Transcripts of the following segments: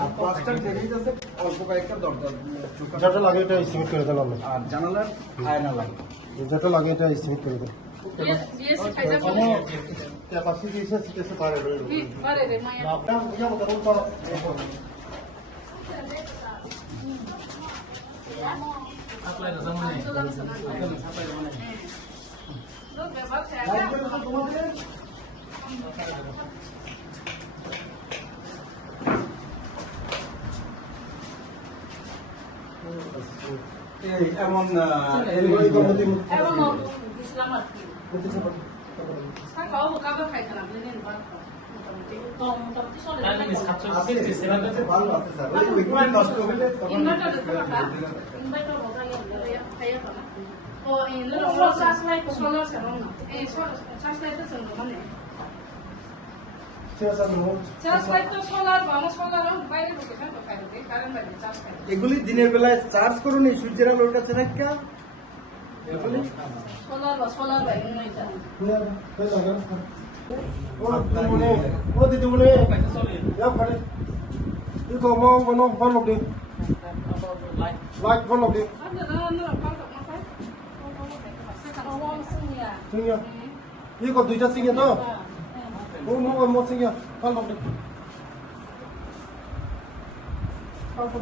আর plaster damage আছে অল্প কয়েকটা দরজা যেটা লাগে এটা এস্টিমেট করে দেন আপনি, আর জানালার আয়না লাগে। যেটা লাগে এটা এস্টিমেট করে দেন। এমন ভালো আছে স্যার, ওইগুলো নষ্ট হলে তখন এগুলি দিনের বেলায় চার্জ করুন এই সূর্যের আলোর কাছে রাখা এগুলি ও দিদি বলে 이거 뭐 발로 돼. 라이트 발로 돼. 승이야. 이거 두자 승이야 너. 뭐 승이야. 발로 돼. 발로 돼.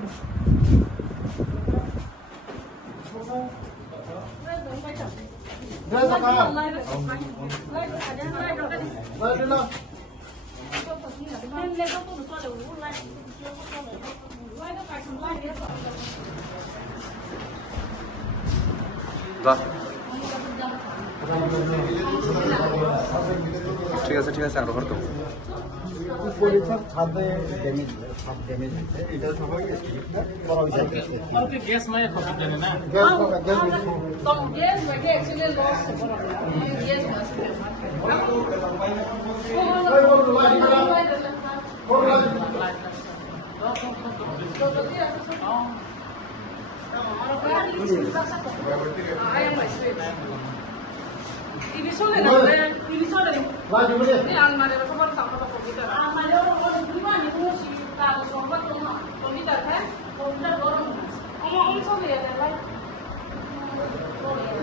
그래서 가. 라이트 나. ঠিক আছে আরো করতো পরীক্ষার ছাদে ড্যামেজ হয়েছে এটা সবাই করা হয়েছে ওকে গ্যাস মায়ে খবর জানে না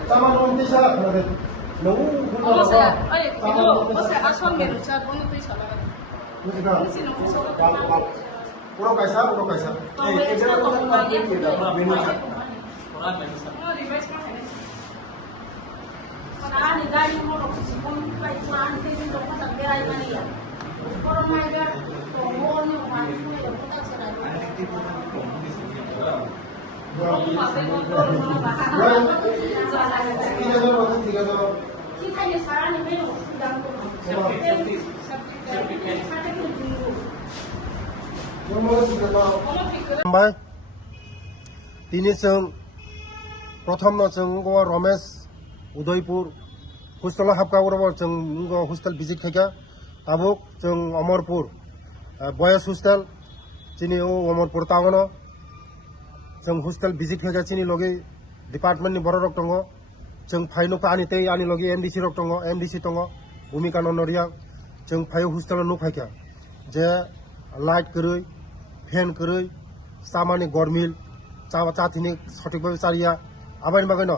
Sama nung tisa, nung Puro kaisa. Ini prothom Ramesh Udaipur hostel habka hostel visit khaka abuk Amarpur boys hostel chini Amarpur tagono hostel visit khaka chini logi department ni boro rok tongo phaino ka ani tei ani logi MDC rok tongo MDC tongo bhumika nonoria phayo hostel no khaka je light koroi fan koroi samani gormil চাথিনি সঠিকভাবে চারিয়া আবার বাগাইন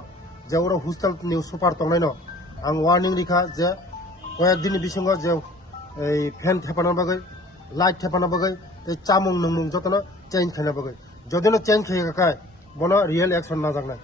যে ওরা hostel new super তংনাইন আং warning রেখা যে কয়েকদিন বিসঙ্গ যে এই fan থেপানোর বাগৈ লাইট থেপানোর বাগৈ এই চামুং নংমুং যতন চেঞ্জ খাইনা বাগৈ যদিও চেঞ্জ খাই বন রিয়েল অ্যাকশন না জানায়